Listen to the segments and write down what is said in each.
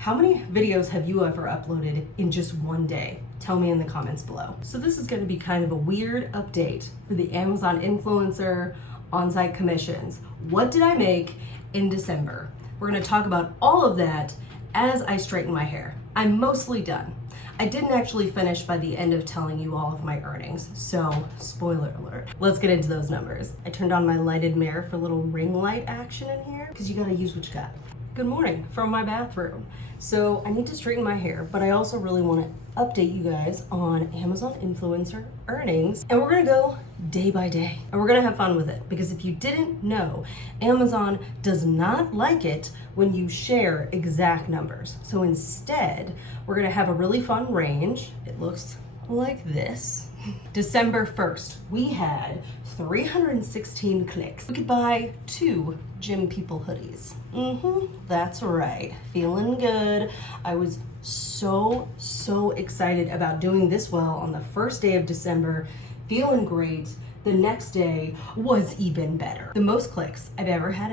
How many videos have you ever uploaded in just one day? Tell me in the comments below. So this is going to be kind of a weird update for the Amazon influencer on-site commissions. What did I make in December? We're going to talk about all of that as I straighten my hair. I'm mostly done. I didn't actually finish by the end of telling you all of my earnings, so spoiler alert. Let's get into those numbers. I turned on my lighted mirror for a little ring light action in here, because you gotta use what you got. Good morning from my bathroom. So I need to straighten my hair, but I also really want to update you guys on Amazon influencer earnings. And we're gonna go day by day. And we're gonna have fun with it, because if you didn't know, Amazon does not like it when you share exact numbers. So instead, we're gonna have a really fun range. It looks like this. December 1st, we had 316 clicks. We could buy 2 Gym People hoodies. That's right, feeling good. I was so excited about doing this well on the first day of December, feeling great. The next day was even better. The most clicks I've ever had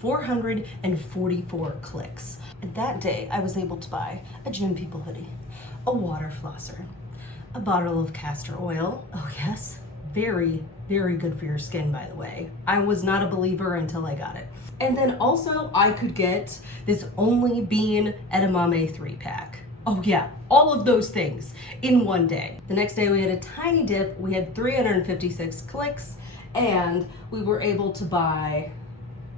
444 clicks. And that day I was able to buy a Gym People hoodie, a water flosser, a bottle of castor oil. Oh yes, very good for your skin, by the way. I was not a believer until I got it. And then also I could get this only bean edamame 3-pack. Oh yeah, all of those things in one day. The next day we had a tiny dip. We had 356 clicks and we were able to buy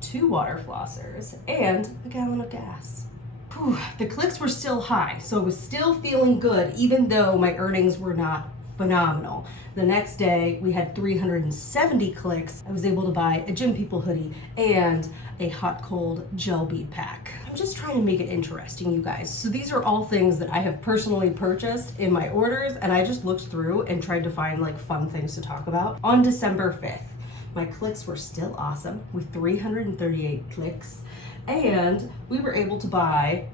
2 water flossers and a gallon of gas. Whew, the clicks were still high, so I was still feeling good even though my earnings were not phenomenal. The next day we had 370 clicks. I was able to buy a Gym People hoodie and a hot cold gel bead pack. I'm just trying to make it interesting, you guys. So these are all things that I have personally purchased in my orders, and I just looked through and tried to find like fun things to talk about. On December 5th, my clicks were still awesome with 338 clicks, and we were able to buy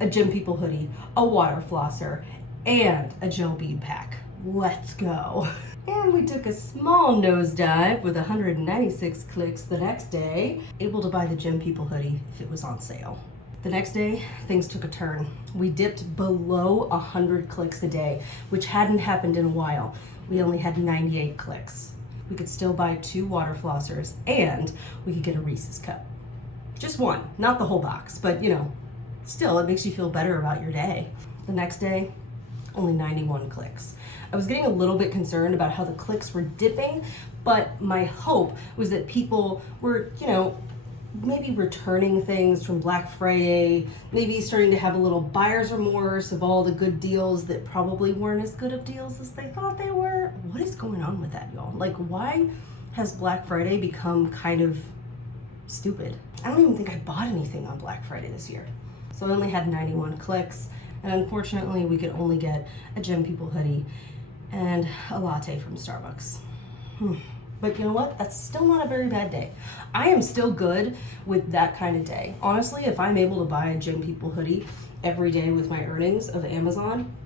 a Gym People hoodie, a water flosser, and a gel bead pack. Let's go. And we took a small nosedive with 196 clicks the next day, able to buy the Gym People hoodie if it was on sale. The next day, things took a turn. We dipped below 100 clicks a day, which hadn't happened in a while. We only had 98 clicks. We could still buy 2 water flossers and we could get a Reeses cup. Just one, not the whole box, but you know, still it makes you feel better about your day. The next day, only 91 clicks. I was getting a little bit concerned about how the clicks were dipping, but my hope was that people were, you know, maybe returning things from Black Friday, maybe starting to have a little buyer's remorse of all the good deals that probably weren't as good of deals as they thought they were. What is going on with that, y'all? Like, why has Black Friday become kind of stupid? I don't even think I bought anything on Black Friday this year. So I only had 91 clicks, and unfortunately we could only get a Gym People hoodie and a latte from Starbucks. But you know what? That's still not a very bad day. I am still good with that kind of day. Honestly, if I'm able to buy a Gym People hoodie every day with my earnings of Amazon,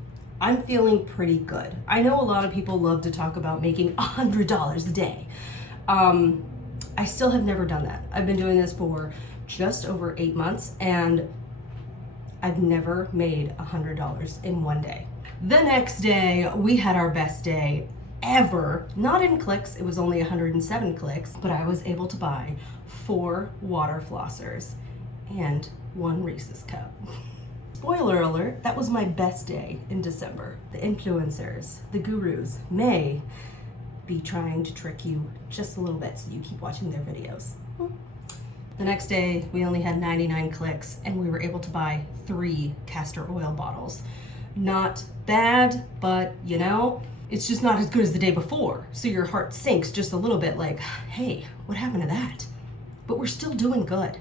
I'm feeling pretty good. I know a lot of people love to talk about making $100 a day. I still have never done that. I've been doing this for just over 8 months and I've never made $100 in one day. The next day, we had our best day ever. Not in clicks, it was only 107 clicks, but I was able to buy 4 water flossers and 1 Reeses cup. Spoiler alert, that was my best day in December. The influencers, the gurus, may be trying to trick you just a little bit so you keep watching their videos. The next day, we only had 99 clicks and we were able to buy 3 castor oil bottles. Not bad, but you know, it's just not as good as the day before. So your heart sinks just a little bit like, hey, what happened to that? But we're still doing good.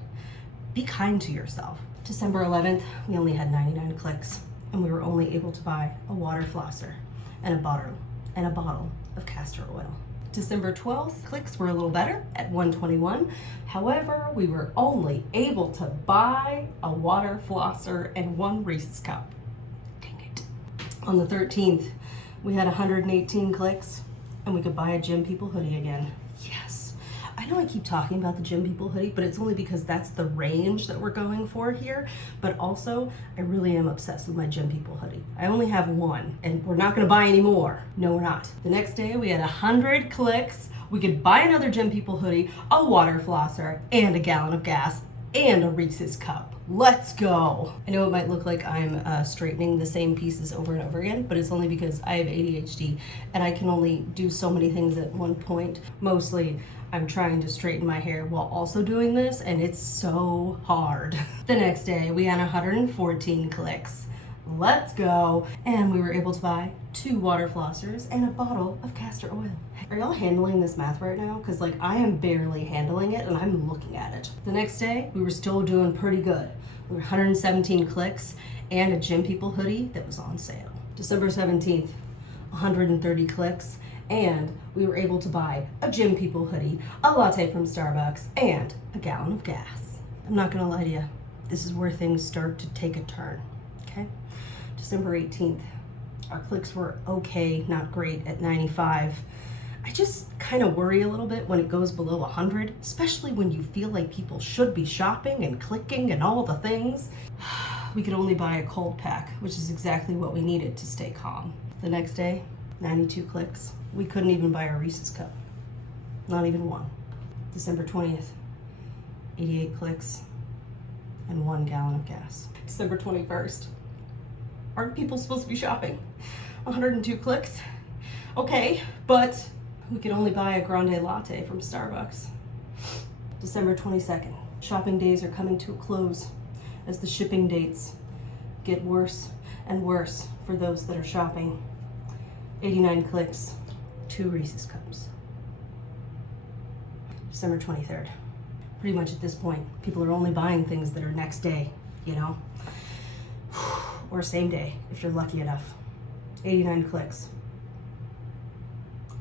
Be kind to yourself. December 11th, we only had 99 clicks and we were only able to buy a water flosser and a bottle of castor oil. December 12th, clicks were a little better at 121. However, we were only able to buy a water flosser and 1 Reeses cup. Dang it. On the 13th, we had 118 clicks and we could buy a Gym People hoodie again. Yes, I I know I keep talking about the Gym People hoodie, but it's only because that's the range that we're going for here. But also, I really am obsessed with my Gym People hoodie. I only have one, and we're not gonna buy any more. No, we're not. The next day, we had 100 clicks. We could buy another Gym People hoodie, a water flosser, and a gallon of gas, and a Reese's cup. Let's go. I know it might look like I'm straightening the same pieces over and over again, but it's only because I have ADHD and I can only do so many things at one point. Mostly, I'm trying to straighten my hair while also doing this, and it's so hard. The next day, we had 114 clicks. Let's go. And we were able to buy 2 water flossers and a bottle of castor oil. Are y'all handling this math right now? Because like I am barely handling it and I'm looking at it. The next day, we were still doing pretty good. We were 117 clicks and a Gym People hoodie that was on sale. December 17th, 130 clicks, and we were able to buy a Gym People hoodie, a latte from Starbucks, and a gallon of gas. I'm not gonna lie to you, this is where things start to take a turn, okay? December 18th, our clicks were okay, not great at 95. I just kind of worry a little bit when it goes below 100, especially when you feel like people should be shopping and clicking and all the things. We could only buy a cold pack, which is exactly what we needed to stay calm. The next day, 92 clicks. We couldn't even buy a Reese's cup. Not even one. December 20th, 88 clicks and 1 gallon of gas. December 21st, aren't people supposed to be shopping? 102 clicks. Okay, but we could only buy a grande latte from Starbucks. December 22nd, shopping days are coming to a close as the shipping dates get worse and worse for those that are shopping. 89 clicks, 2 Reese's cups. December 23rd. Pretty much at this point, people are only buying things that are next day, you know? Or same day, if you're lucky enough. 89 clicks,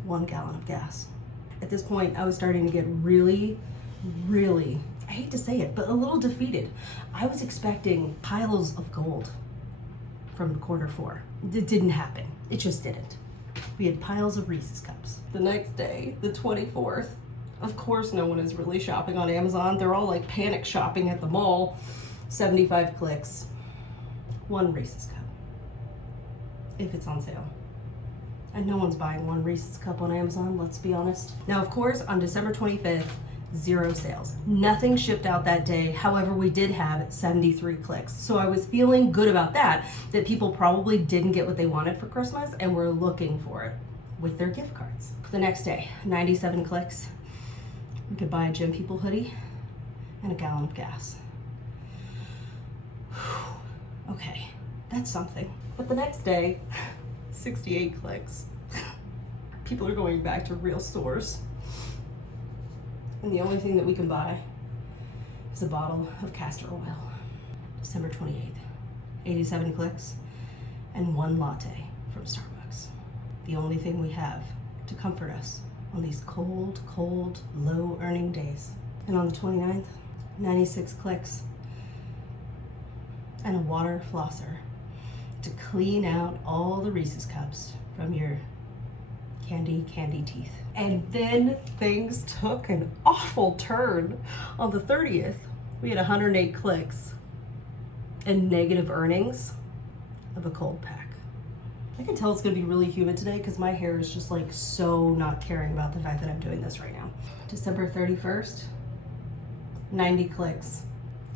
1 gallon of gas. At this point, I was starting to get really, I hate to say it, but a little defeated. I was expecting piles of gold from quarter 4. It didn't happen. It just didn't. We had piles of Reese's cups. The next day, the 24th, of course no one is really shopping on Amazon. They're all like panic shopping at the mall. 75 clicks, 1 Reese's cup, if it's on sale. And no one's buying 1 Reese's cup on Amazon, let's be honest. Now, of course, on December 25th, 0 sales. Nothing shipped out that day. However, we did have 73 clicks. So I was feeling good about that people probably didn't get what they wanted for Christmas and were looking for it with their gift cards. The next day, 97 clicks. We could buy a Gym People hoodie and a gallon of gas. Okay, that's something. But the next day, 68 clicks. People are going back to real stores. And the only thing that we can buy is a bottle of castor oil. December 28th, 87 clicks and 1 latte from Starbucks. The only thing we have to comfort us on these cold, low earning days. And on the 29th, 96 clicks and a water flosser to clean out all the Reese's cups from your candy teeth. And then things took an awful turn. On the 30th, we had 108 clicks and negative earnings of a cold pack. I can tell it's gonna be really humid today because my hair is just like so not caring about the fact that I'm doing this right now. December 31st, 90 clicks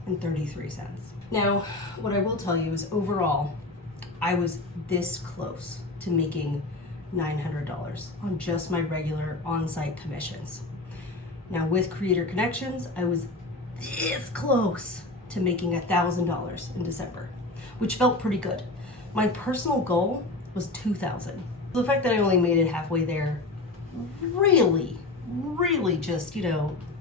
and 33 cents. Now, what I will tell you is overall, I was this close to making $900 on just my regular on-site commissions. Now with Creator Connections, I was this close to making $1,000 in December, which felt pretty good. My personal goal was $2,000. The fact that I only made it halfway there really just,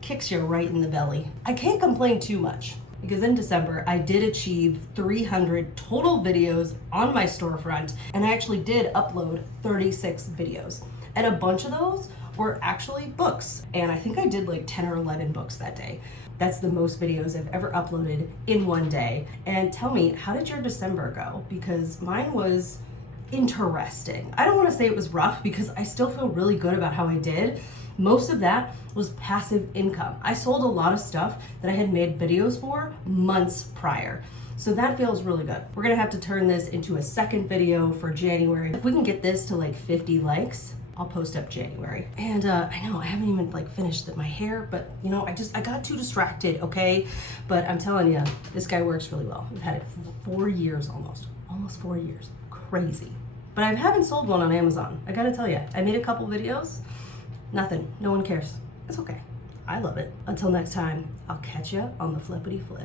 kicks you right in the belly. I can't complain too much because in December, I did achieve 300 total videos on my storefront, and I actually did upload 36 videos. And a bunch of those were actually books. And I think I did like 10 or 11 books that day. That's the most videos I've ever uploaded in one day. And tell me, how did your December go? Because mine was interesting. I don't want to say it was rough because I still feel really good about how I did. Most of that was passive income. I sold a lot of stuff that I had made videos for months prior. So that feels really good. We're gonna have to turn this into a second video for January. If we can get this to like 50 likes, I'll post up January. And I know I haven't even like finished my hair, but you know, I got too distracted, okay? But I'm telling you, this guy works really well. We've had it for 4 years almost 4 years. Crazy. But I haven't sold one on Amazon. I gotta tell you, I made a couple videos, nothing, no one cares. It's okay. I love it. Until next time, I'll catch you on the flippity flip.